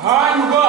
Hi, you go?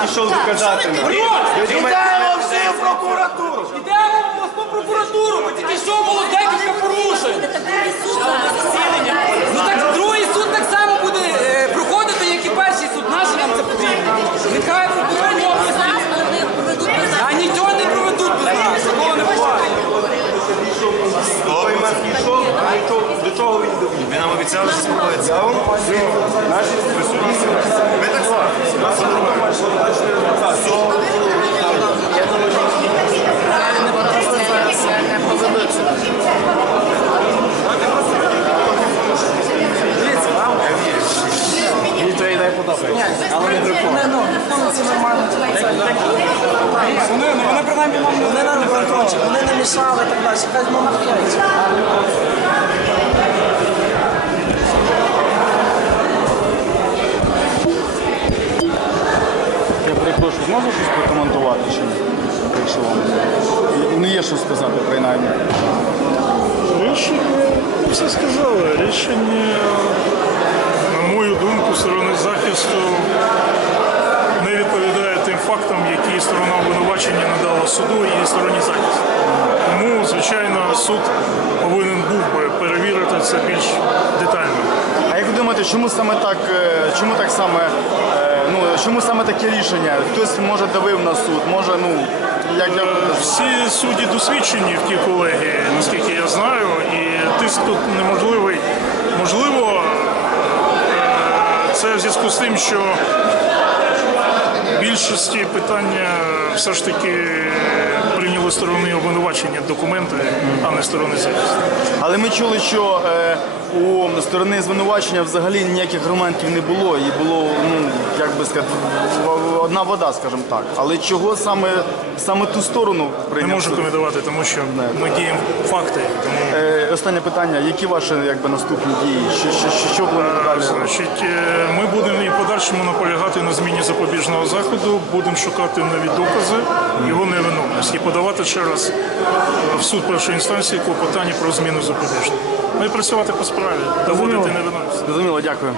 Прийшов доказати. Йдемо всі в прокуратуру! Йдемо в обласну прокуратуру, бо тільки що було декілька порушень. Ну так другий суд так само буде е, проходити, як і перший суд. Наше нам це потрібно. Нехай прокурор області. А ніхто не проведуть без нас, такого не буває. Той нас пішов, а то до чого він довів? Ви нам обіцяли заспокоїтися. Наші присутність. Ми так само. Мені подобається. Але не. Вони, ну, вони принаймні нам не контроль, вони не мішали і так далі. Хай ну навчається. Я перепрошую, зможу щось прокоментувати чи ні? Якщо вам не є що сказати, принаймні. Рішення, все сказали, рішення, на мою думку, сторони захисту не відповідає тим фактам, які сторона обвинувачення надала суду і стороні захисту. Тому, звичайно, суд повинен був би перевірити це більш детально. А як ви думаєте, чому саме так, е, чому так саме, е, ну чому саме таке рішення? Хтось може давив на суд, може, ну як Всі судді досвідчені в тій колегії, наскільки я знаю, і тиск тут неможливий. Можливо, це в зв'язку з тим, що більшості питання все ж таки прийняли сторони обвинувачення документи, а не сторони захисту. Але ми чули, що е, у сторони звинувачення взагалі ніяких аргументів не було, і було, ну як би сказати, одна вода, скажімо так. Але чого саме саме ту сторону Не прийняв? можу коментувати, тому що ми діємо факти. Тому Е, останнє питання: які ваші якби наступні дії? Що, що, що, що плануєте далі? Значить, е, ми будемо і в подальшому наполягати на зміні запобіжного заходу, будемо шукати нові докази його невиновності і подавати ще раз е, в суд першої інстанції клопотання про зміну запобіжного. Ну і працювати по справі, доводити невиновність. Зрозуміло, дякую.